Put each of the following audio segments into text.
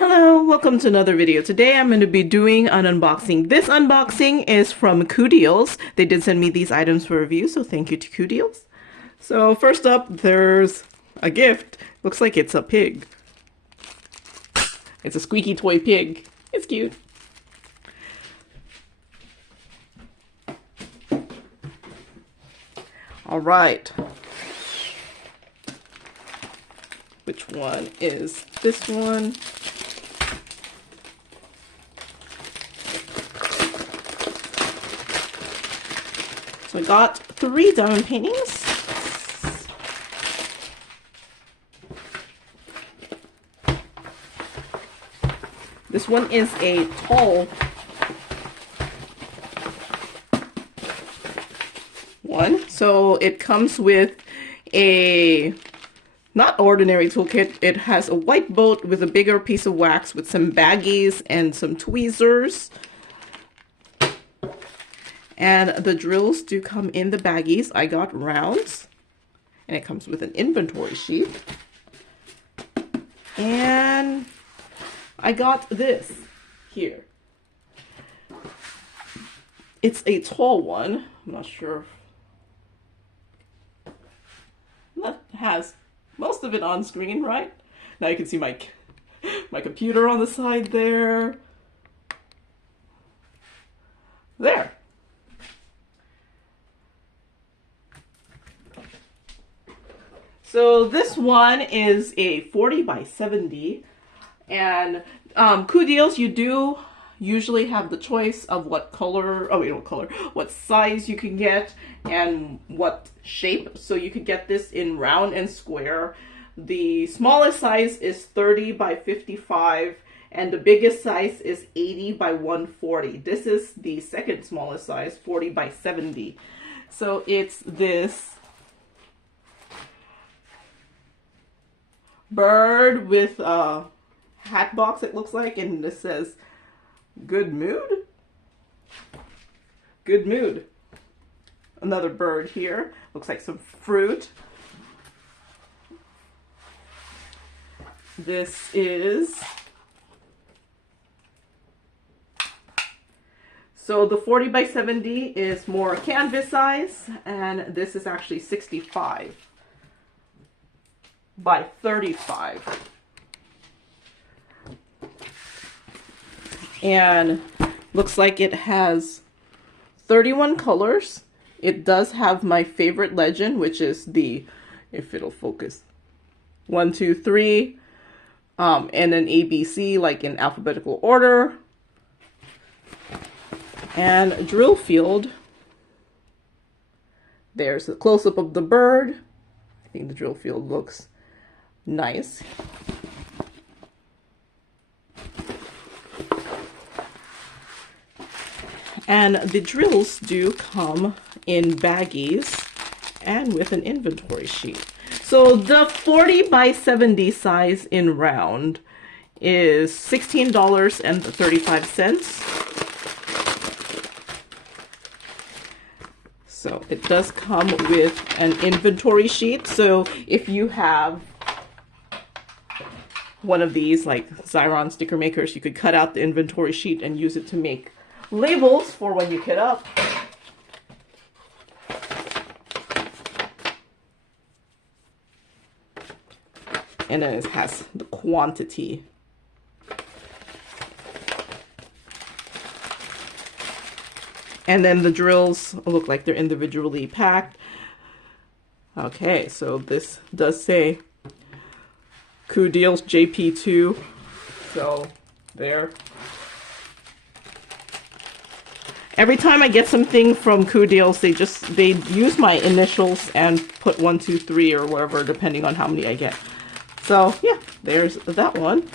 Hello, welcome to another video. Today I'm going to be doing an unboxing. This unboxing is from Coodeals. They did send me these items for review, so thank you to Coodeals. So first up, there's a gift. Looks like it's a pig. It's a squeaky toy pig. It's cute. All right. Which one is this one? So I got 3 diamond paintings. This one is a tall one. So it comes with a not ordinary toolkit. It has a white boat with a bigger piece of wax with some baggies and some tweezers. And the drills do come in the baggies. I got rounds. And it comes with an inventory sheet. And I got this here. It's a tall one. I'm not sure. That has most of it on screen, right? Now you can see my computer on the side there. There. So this one is a 40 by 70, and Coodeals, you do usually have the choice of what color, what size you can get and what shape. So you could get this in round and square. The smallest size is 30 by 55, and the biggest size is 80 by 140. This is the second smallest size, 40 by 70. So it's this bird with a hat box, it looks like, and this says good mood. Good mood. Another bird here, looks like some fruit. This is, so the 40 by 70 is more canvas size, and this is actually 65 by 35. And looks like it has 31 colors. It does have my favorite legend, which is the, if it'll focus, 1, 2, 3, and then ABC, like in alphabetical order. And drill field. There's a close-up of the bird. I think the drill field looks nice. And the drills do come in baggies and with an inventory sheet. So the 40 by 70 size in round is $16.35. So it does come with an inventory sheet. So if you have one of these, like Xyron sticker makers, you could cut out the inventory sheet and use it to make labels for when you kit up. And then it has the quantity. And then the drills look like they're individually packed. Okay, so this does say Coodeals JP2. So there. Every time I get something from Coodeals, they use my initials and put 1, 2, 3 or whatever, depending on how many I get. So yeah, there's that one.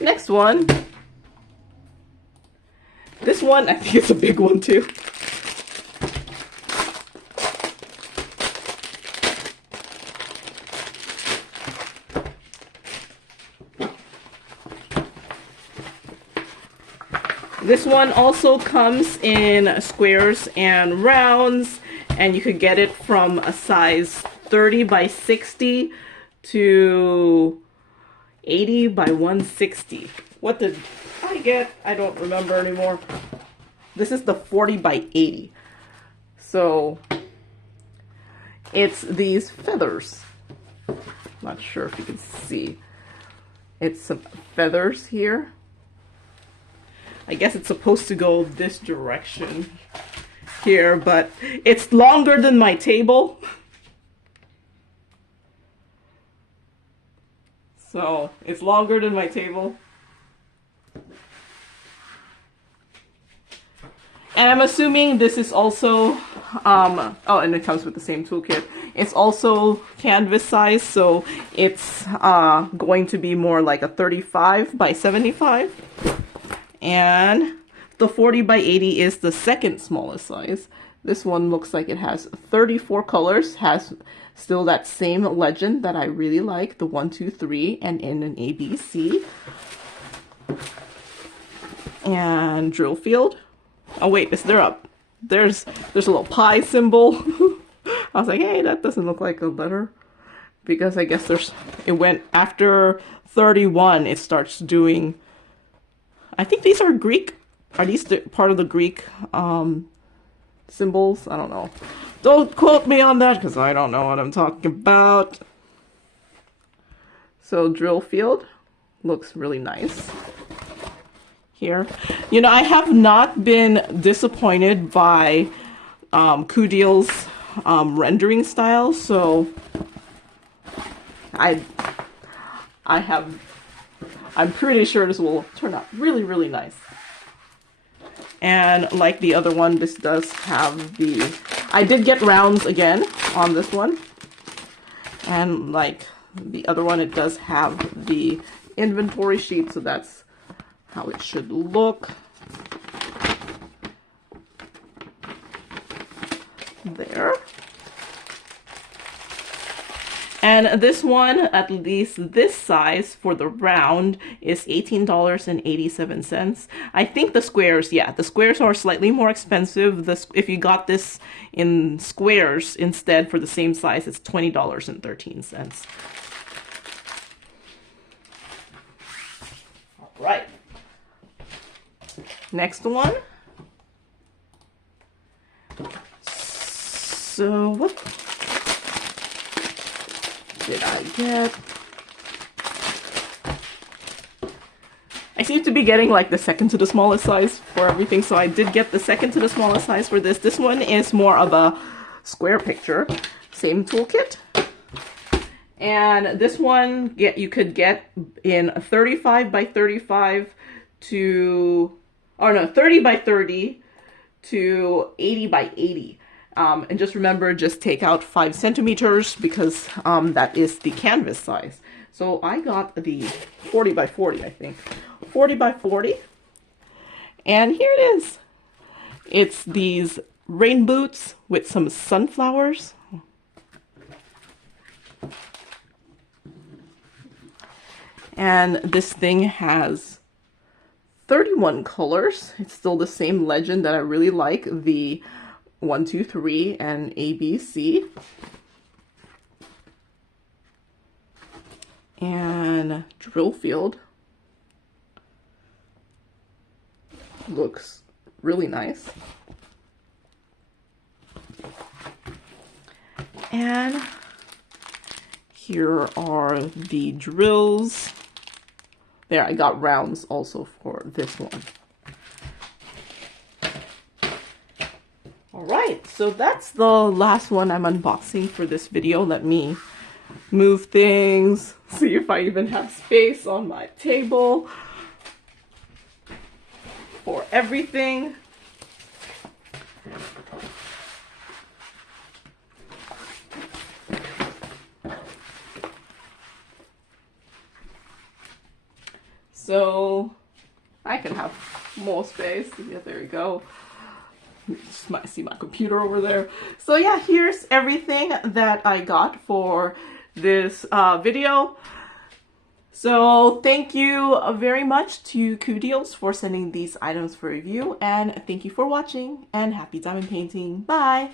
Next one. This one, I think it's a big one too. This one also comes in squares and rounds, and you could get it from a size 30 by 60 to 80 by 160. What did I get? I don't remember anymore. This is the 40 by 80. So it's these feathers. Not sure if you can see. It's some feathers here. I guess it's supposed to go this direction here, but it's longer than my table. So it's longer than my table. And I'm assuming this is also, oh, and it comes with the same toolkit. It's also canvas size, so it's going to be more like a 35 by 75. And the 40 by 80 is the second smallest size. This one looks like it has 34 colors, has still that same legend that I really like, the 1, 2, 3, and in an ABC. And drill field. Oh wait, is there there's a little pie symbol. I was like, hey, that doesn't look like a letter. Because I guess it went after 31, it starts doing, I think these are Greek. Are these part of the Greek symbols? I don't know. Don't quote me on that because I don't know what I'm talking about. So drill field looks really nice here. You know, I have not been disappointed by Coodeals rendering style, so I'm pretty sure this will turn out really, really nice. And like the other one, this does have the, I did get rounds again on this one. And like the other one, it does have the inventory sheet, so that's how it should look. There. And this one, at least this size for the round, is $18.87. I think the squares, yeah, the squares are slightly more expensive. If you got this in squares instead for the same size, it's $20.13. All right. Next one. So what did I get? I seem to be getting like the second to the smallest size for everything, so I did get the second to the smallest size for this. This one is more of a square picture, same toolkit. And this one you could get in a 35 by 35 to, or no, 30 by 30 to 80 by 80. And just remember, just take out 5 centimeters because that is the canvas size. So I got the 40 by 40, I think. 40 by 40. And here it is. It's these rain boots with some sunflowers. And this thing has 31 colors. It's still the same legend that I really like, the 1, 2, 3, and ABC. And drill field looks really nice. And here are the drills. There, I got rounds also for this one. Alright, so that's the last one I'm unboxing for this video. Let me move things, see if I even have space on my table for everything. So I can have more space. Yeah, there we go. You just might see my computer over there. So yeah, here's everything that I got for this video. So thank you very much to Coodeals for sending these items for review, and thank you for watching, and happy diamond painting. Bye!